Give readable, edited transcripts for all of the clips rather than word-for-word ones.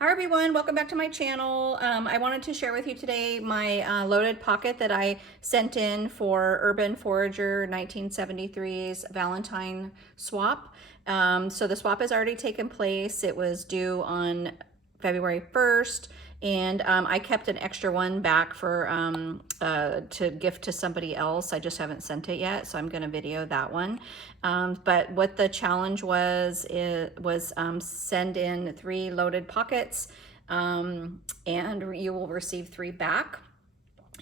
Hi everyone, welcome back to my channel. I wanted to share with you today my loaded pocket that I sent in for Urban Forager 1973's Valentine swap. So the swap has already taken place. It was due on February 1st, and I kept an extra one back for to gift to somebody else. I just haven't sent it yet, so I'm going to video that one. But what the challenge was, send in 3 loaded pockets, and you will receive 3 back.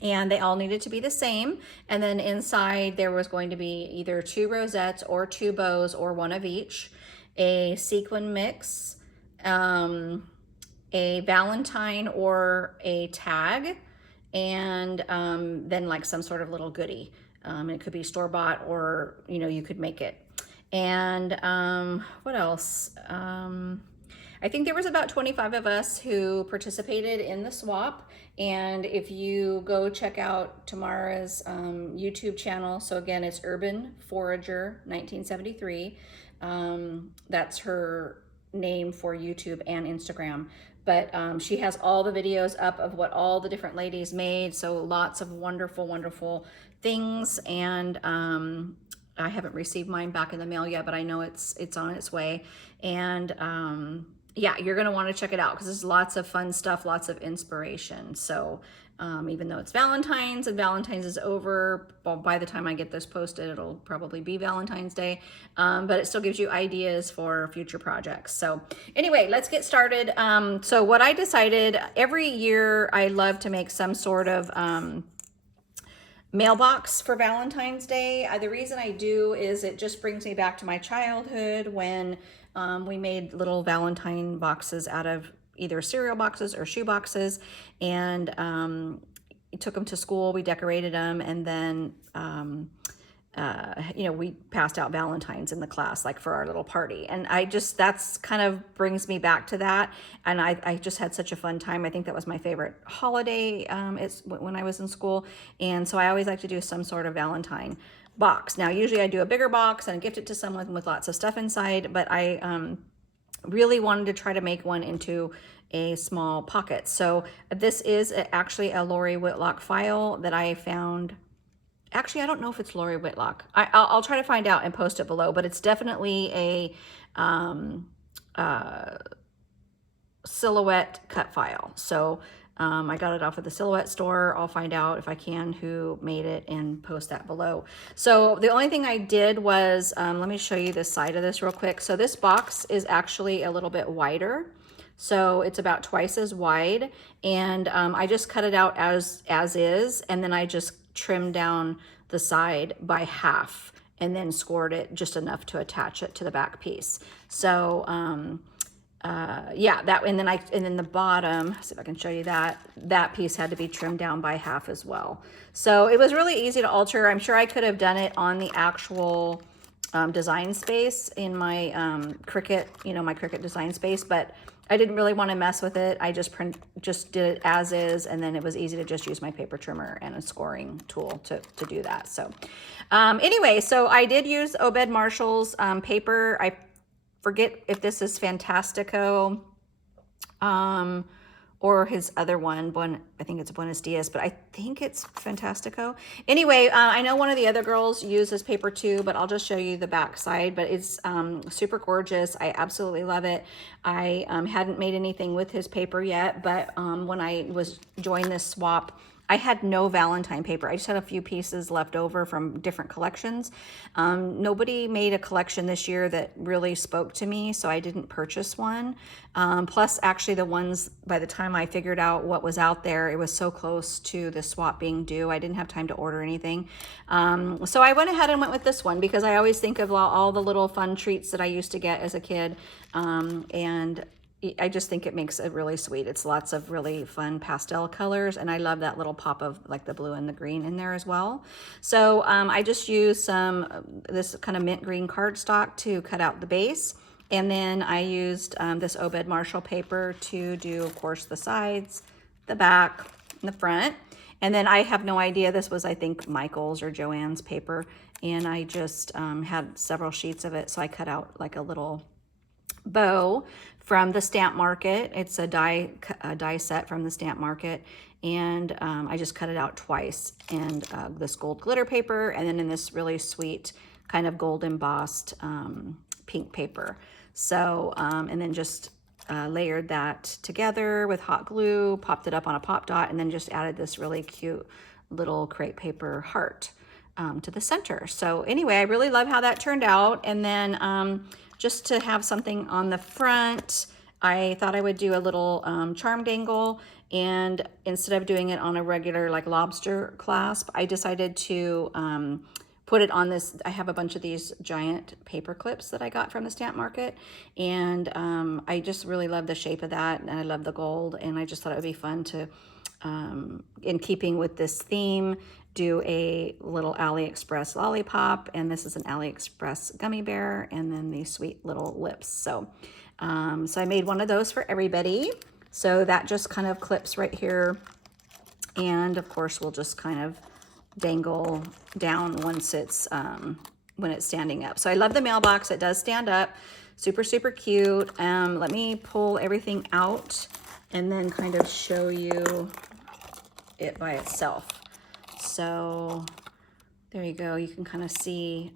And they all needed to be the same. And then inside there was going to be either 2 rosettes or 2 bows or 1 of each, a sequin mix, a Valentine or a tag, and then like some sort of little goodie. It could be store-bought, or you could make it. And what else? I think there was about 25 of us who participated in the swap. And if you go check out Tamara's YouTube channel, so again, it's Urban Forager 1973. That's her name for YouTube and Instagram. But she has all the videos up of what all the different ladies made. So lots of wonderful, wonderful things. And I haven't received mine back in the mail yet, but I know it's on its way. And yeah, you're gonna want to check it out because there's lots of fun stuff, lots of inspiration. So even though it's Valentine's and Valentine's is over, well, by the time I get this posted, it'll probably be Valentine's Day, but it still gives you ideas for future projects. So anyway, let's get started. So what I decided, every year I love to make some sort of mailbox for Valentine's Day. The reason I do is it just brings me back to my childhood when we made little Valentine boxes out of either cereal boxes or shoe boxes, and took them to school. We decorated them, and then we passed out Valentines in the class, like for our little party. And that's kind of brings me back to that. And I just had such a fun time. I think that was my favorite holiday when I was in school. And so I always like to do some sort of Valentine box. Now, usually I do a bigger box and gift it to someone with lots of stuff inside, but I really wanted to try to make one into a small pocket. So this is actually a Lori Whitlock file that I found. Actually, I don't know if it's Lori Whitlock. I'll try to find out and post it below, but it's definitely a Silhouette cut file. So I got it off of the Silhouette store. I'll find out if I can who made it and post that below. So the only thing I did was, let me show you the side of this real quick. So this box is actually a little bit wider. So it's about twice as wide. And I just cut it out as is. And then I just trimmed down the side by half and then scored it just enough to attach it to the back piece. So yeah, and then the bottom, see if I can show you that piece had to be trimmed down by half as well. So it was really easy to alter. I'm sure I could have done it on the actual design space in my Cricut, my Cricut design space, but I didn't really want to mess with it. I just did it as is, and then it was easy to just use my paper trimmer and a scoring tool to do that. So anyway, so I did use Obed Marshall's paper. I forget if this is Fantastico or his other one, I think it's Buenos Dias, but I think it's Fantastico. Anyway, I know one of the other girls uses paper too, but I'll just show you the back side. But it's super gorgeous. I absolutely love it. I hadn't made anything with his paper yet, but when I was joined this swap, I had no Valentine paper. I just had a few pieces left over from different collections. Nobody made a collection this year that really spoke to me, so I didn't purchase one. Plus, actually, the ones, by the time I figured out what was out there, it was so close to the swap being due, I didn't have time to order anything. So I went ahead and went with this one because I always think of all the little fun treats that I used to get as a kid. And I just think it makes it really sweet. It's lots of really fun pastel colors, and I love that little pop of like the blue and the green in there as well. So I just used this kind of mint green cardstock to cut out the base, and then I used this Obed Marshall paper to do, of course, the sides, the back, and the front. And then I have no idea, this was, I think, Michael's or Joann's paper, and I just had several sheets of it, so I cut out like a little bow from the stamp market. It's a die set from the stamp market. And I just cut it out twice. And this gold glitter paper, and then in this really sweet kind of gold embossed pink paper. So, and then just layered that together with hot glue, popped it up on a pop dot, and then just added this really cute little crepe paper heart to the center. So anyway, I really love how that turned out. And then just to have something on the front, I thought I would do a little charm dangle, and instead of doing it on a regular like lobster clasp, I decided to put it on this. I have a bunch of these giant paper clips that I got from the stamp market, and I just really love the shape of that, and I love the gold, and I just thought it would be fun to, in keeping with this theme, do a little AliExpress lollipop, and this is an AliExpress gummy bear, and then these sweet little lips. So, so I made one of those for everybody. So that just kind of clips right here, and of course we'll just kind of dangle down once it's when it's standing up. So I love the mailbox. It does stand up. Super, super cute. Let me pull everything out and then kind of show you it by itself. So there you go. You can kind of see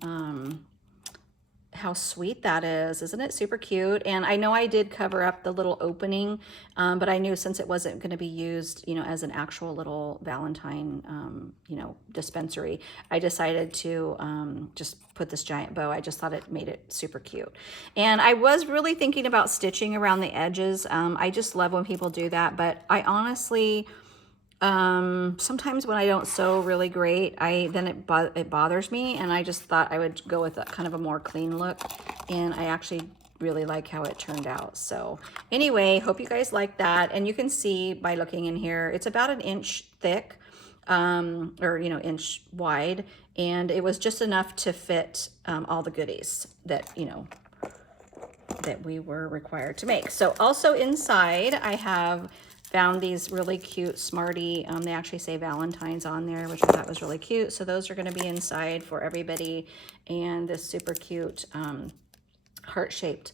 how sweet that is. Isn't it super cute? And I know I did cover up the little opening, but I knew since it wasn't going to be used, you know, as an actual little Valentine, you know, dispensary, I decided to just put this giant bow. I just thought it made it super cute. And I was really thinking about stitching around the edges. I just love when people do that, but I honestly, sometimes when I don't sew really great, then it bothers me, and I just thought I would go with a kind of a more clean look, and I actually really like how it turned out. So anyway, hope you guys like that. And you can see by looking in here, it's about an inch thick, or, you know, inch wide, and it was just enough to fit all the goodies that, you know, that we were required to make. So also inside I have found these really cute Smarty, they actually say Valentines on there, which I thought was really cute. So those are gonna be inside for everybody. And this super cute heart-shaped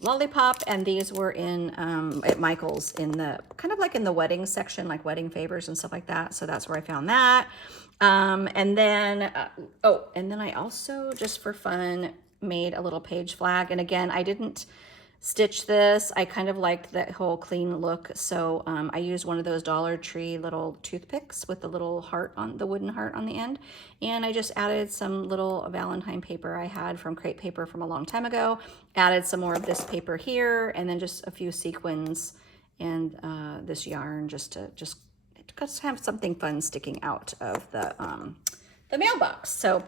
lollipop. And these were in at Michael's in the, kind of like in the wedding section, like wedding favors and stuff like that. So that's where I found that. And then, and then I also, just for fun, made a little page flag. And again, I didn't stitch this. I kind of liked that whole clean look. So I used one of those Dollar Tree little toothpicks with the little heart on the wooden heart on the end. And I just added some little Valentine paper I had from crepe paper from a long time ago. Added some more of this paper here, and then just a few sequins and this yarn just to have something fun sticking out of the mailbox. So,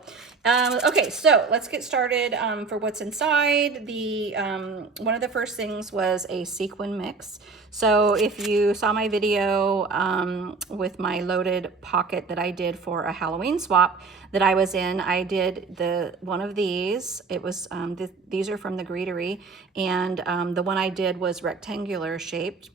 okay, so let's get started for what's inside. The one of the first things was a sequin mix. So if you saw my video with my loaded pocket that I did for a Halloween swap that I was in, I did one of these. It was, these are from the Greetery, and the one I did was rectangular shaped.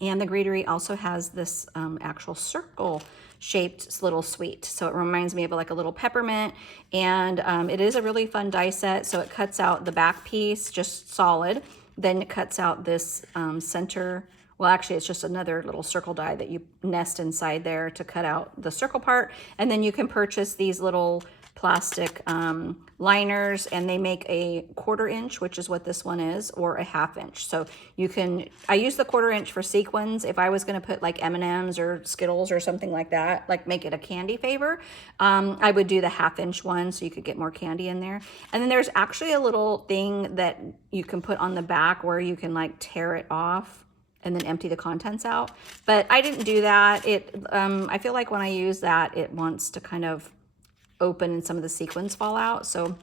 And the Greetery also has this actual circle shaped little sweet. So it reminds me of like a little peppermint, and it is a really fun die set. So it cuts out the back piece just solid, then it cuts out this center. Well, actually it's just another little circle die that you nest inside there to cut out the circle part. And then you can purchase these little plastic liners, and they make a 1/4 inch, which is what this one is, or a 1/2 inch. So you can, I use the 1/4 inch for sequins. If I was going to put like M&Ms or Skittles or something like that, like make it a candy favor, I would do the 1/2 inch one so you could get more candy in there. And then there's actually a little thing that you can put on the back where you can like tear it off and then empty the contents out. But I didn't do that. I feel like when I use that, it wants to kind of open and some of the sequins fall out. So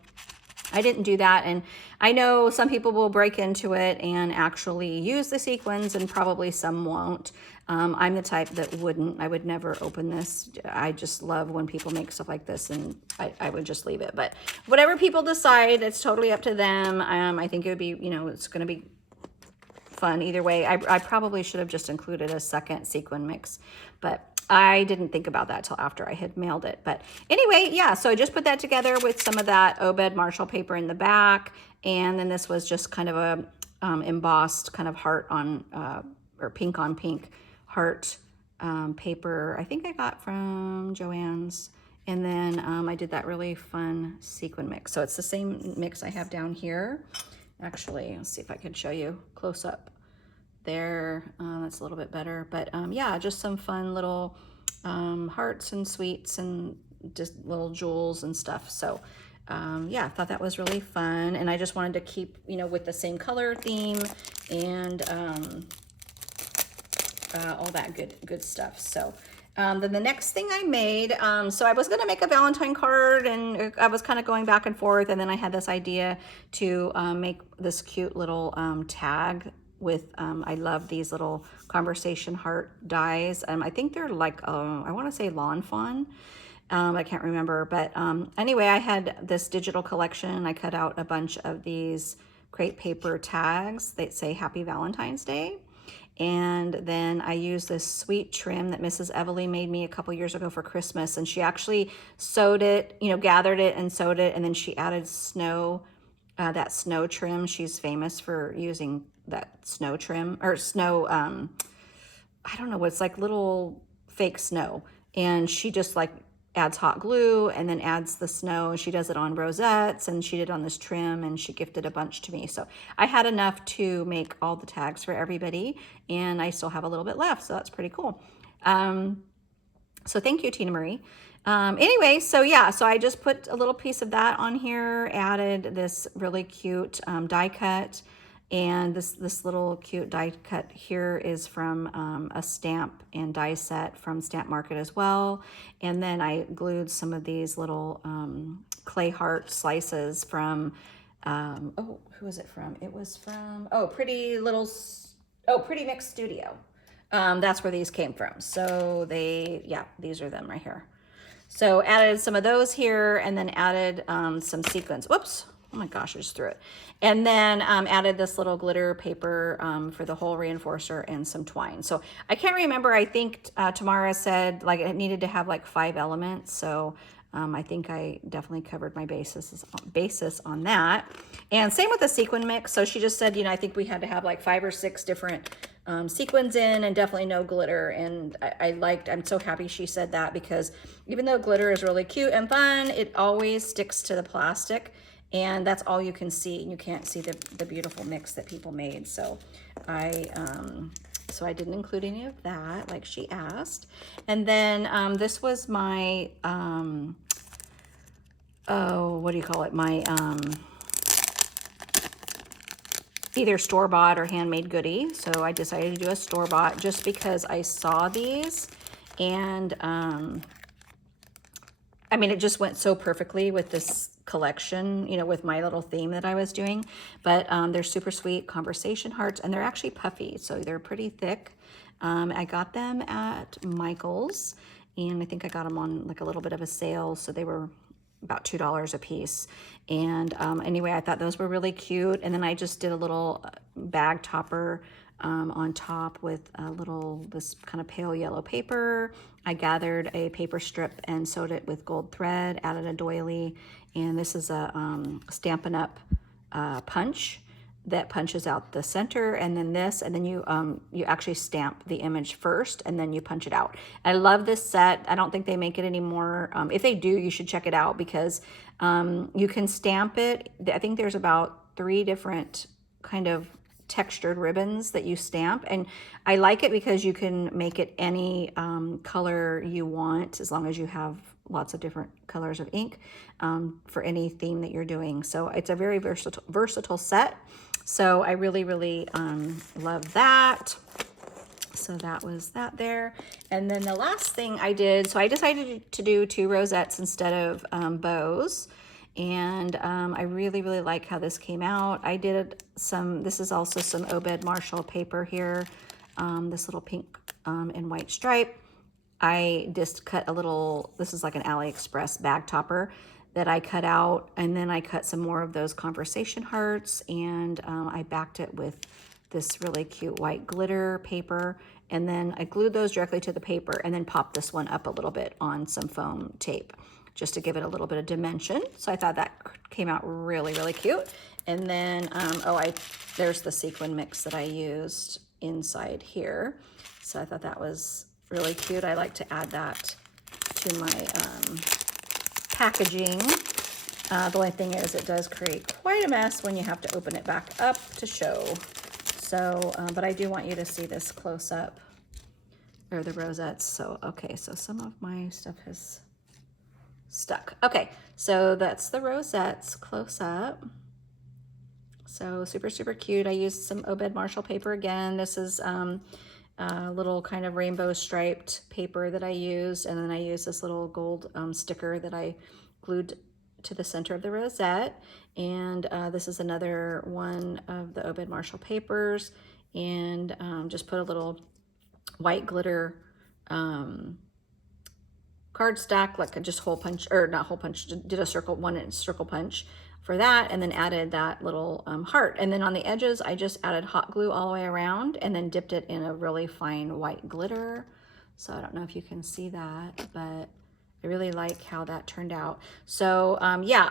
I didn't do that. And I know some people will break into it and actually use the sequins, and probably some won't. I'm the type that wouldn't. I would never open this. I just love when people make stuff like this, and I would just leave it. But whatever people decide, it's totally up to them. I think it would be, you know, it's going to be fun either way. I probably should have just included a second sequin mix, but I didn't think about that till after I had mailed it. But anyway, yeah, so I just put that together with some of that Obed Marshall paper in the back. And then this was just kind of a embossed kind of heart on, or pink on pink heart paper. I think I got from Joann's. And then I did that really fun sequin mix. So it's the same mix I have down here. Actually, let's see if I can show you close up. There, that's a little bit better, but yeah, just some fun little hearts and sweets and just little jewels and stuff. So yeah, I thought that was really fun, and I just wanted to keep, you know, with the same color theme and all that good stuff. So then the next thing I made, so I was going to make a Valentine card, and I was kind of going back and forth, and then I had this idea to make this cute little tag with, I love these little conversation heart dies. I think they're like, I want to say Lawn Fawn. I can't remember, but anyway, I had this digital collection. I cut out a bunch of these crepe paper tags that say Happy Valentine's Day. And then I used this sweet trim that Mrs. Everly made me a couple years ago for Christmas. And she actually sewed it, you know, gathered it and sewed it. And then she added snow, that snow trim. She's famous for using that snow trim, or snow, I don't know, it's like little fake snow. And she just like adds hot glue and then adds the snow, and she does it on rosettes, and she did on this trim, and she gifted a bunch to me. So I had enough to make all the tags for everybody, and I still have a little bit left, so that's pretty cool. So thank you, Tina Marie. Anyway, so yeah, so I just put a little piece of that on here, added this really cute die cut. And this little cute die cut here is from a stamp and die set from Stamp Market as well. And then I glued some of these little clay heart slices from, oh, who is it from? It was from, Pretty Mix Studio. That's where these came from. So these are them right here. So added some of those here, and then added some sequins. Whoops. Oh my gosh, I just threw it. And then added this little glitter paper for the whole reinforcer and some twine. So I can't remember. I think Tamara said like it needed to have like 5 elements. So I think I definitely covered my basis on that. And same with the sequin mix. So she just said, you know, I think we had to have like 5 or 6 different sequins in, and definitely no glitter. And I'm so happy she said that, because even though glitter is really cute and fun, it always sticks to the plastic. And that's all you can see. You can't see the beautiful mix that people made. So I didn't include any of that like she asked. And then this was my, what do you call it? My either store-bought or handmade goodie. So I decided to do a store-bought just because I saw these, and I mean, it just went so perfectly with this collection, you know, with my little theme that I was doing. But they're super sweet conversation hearts, and they're actually puffy, so they're pretty thick. I got them at Michael's, and I think I got them on like a little bit of a sale, so they were about $2 a piece. And anyway, I thought those were really cute. And then I just did a little bag topper on top with this kind of pale yellow paper. I gathered a paper strip and sewed it with gold thread, added a doily, and this is a Stampin' Up punch that punches out the center, and then this, and then you actually stamp the image first, and then you punch it out. I love this set. I don't think they make it anymore. If they do, you should check it out, because you can stamp it. I think there's about 3 different kind of textured ribbons that you stamp, and I like it because you can make it any color you want, as long as you have lots of different colors of ink for any theme that you're doing. So it's a very versatile set. So I really love that. So that was that there. And then the last thing I did, so I decided to do 2 rosettes instead of bows. And I really like how this came out. I did this is also some Obed Marshall paper here, this little pink and white stripe. I just cut a little, this is like an AliExpress bag topper that I cut out, and then I cut some more of those conversation hearts, and I backed it with this really cute white glitter paper, and then I glued those directly to the paper and then popped this one up a little bit on some foam tape just to give it a little bit of dimension. So I thought that came out really, really cute. And then, there's the sequin mix that I used inside here. So I thought that was really cute. I like to add that to my packaging. The only thing is it does create quite a mess when you have to open it back up to show. So, but I do want you to see this close up, or the rosettes. So, okay, so some of my stuff has stuck. Okay, so that's the rosettes close up. So super, super cute. I used some Obed Marshall paper again. This is a little kind of rainbow striped paper that I used. And then I used this little gold sticker that I glued to the center of the rosette. And this is another one of the Obed Marshall papers. And just put a little white glitter card stack, like just hole punch, or not hole punch, did a circle, one circle punch for that, and then added that little heart. And then on the edges, I just added hot glue all the way around and then dipped it in a really fine white glitter. So I don't know if you can see that, but I really like how that turned out. So yeah,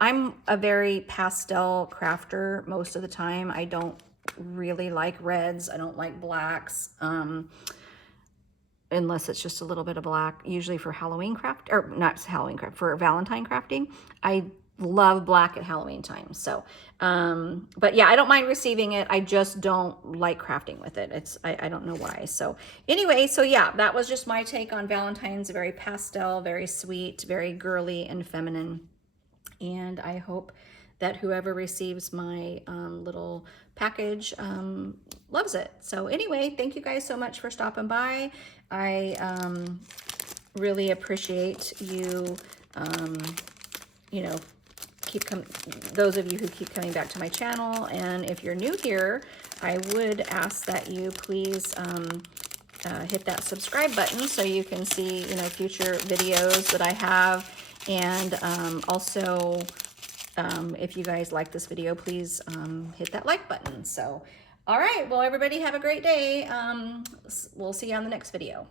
I'm a very pastel crafter most of the time. I don't really like reds. I don't like blacks. Unless it's just a little bit of black, usually for Halloween craft, or not Halloween craft, for Valentine crafting. I love black at Halloween time. So, but yeah, I don't mind receiving it. I just don't like crafting with it. I don't know why. So anyway, so yeah, that was just my take on Valentine's. Very pastel, very sweet, very girly and feminine. And I hope that whoever receives my little package loves it. So anyway, thank you guys so much for stopping by. I really appreciate you, you know, those of you who keep coming back to my channel. And if you're new here, I would ask that you please hit that subscribe button so you can see, you know, future videos that I have. And also, if you guys like this video, please hit that like button. So, all right, well, everybody have a great day. We'll see you on the next video.